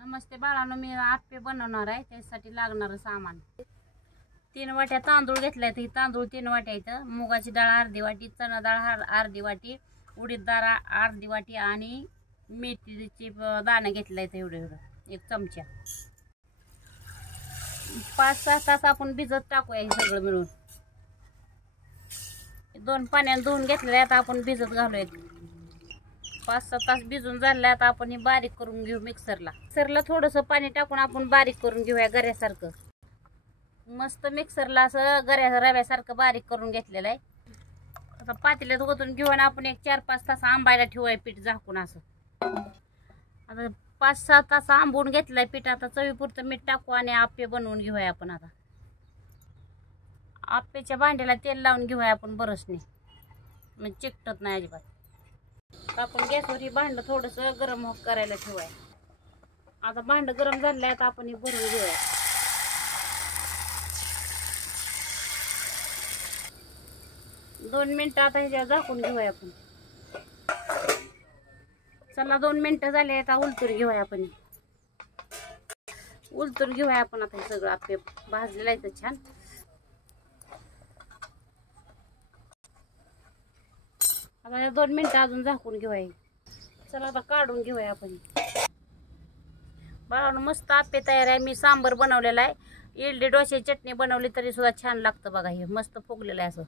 नमस्ते बाळांनो, मी आप्पे बनवणार आहे. त्यासाठी लागणारं सामान 3 वाट्या तांदूळ घेतलाय. ही तांदूळ 3 वाट्या आहेत. मुगाची डाळ अर्धी वाटी, चणा डाळ अर्धी वाटी, उडीद डाळ अर्धी वाटी आणि मेथीचे दाणे घेतले आहेत एवढे एक चमचा. 5-6 तास आपण भिजत टाकूया. हे सगळं मिळून 2 पाण्याने धुवून घेतलेले आहेत. आपण भिजत घालूया. 5-6 तास भिजून झाले. आता आपण हे बारीक करून घेऊ मिक्सरला थोडंसं पाणी टाकून आपण बारीक करून घेऊया गऱ्यासारखं. मस्त मिक्सरला असं रव्यासारखं बारीक करून घेतलेलं आहे. आता पातेल्यात ओतून घेऊ आणि आपण एक 4-5 तास आंबायला ठेवूया पीठ झाकून. असं आता 5-6 तास आंबून घेतलंय पीठ. आता चवीपुरतं मीठ टाकू आणि आप्पे बनवून घेऊया आपण. आता आप्पेच्या भांड्याला तेल लावून घेऊया आपण बरसने, म्हणजे चिकटत नाही अजिबात. आपण गॅसवर ही भांड थोडंसं गरम करायला ठेवूया. आता भांड गरम झालं आहे. आता आपण हे भरून घेऊया. दोन मिनिटं आता ह्याच्यावर झाकून घेऊया आपण. चला 2 मिनिटं झाले. आता उलटून घेऊया आपण. उलटून घेऊया आपण. आता हे सगळं आप्पे भाजलेलं आहे छान. आता 2 मिनिटं अजून झाकून घेऊया. चला आता काढून घेऊया आपण. बाळांनो, मस्त आप्पे तयार आहे. मी सांबर बनवलेला आहे. इडली डोसे चटणी बनवली तरी सुद्धा छान लागतं बघा. हे मस्त फुगलेलं आहे असं.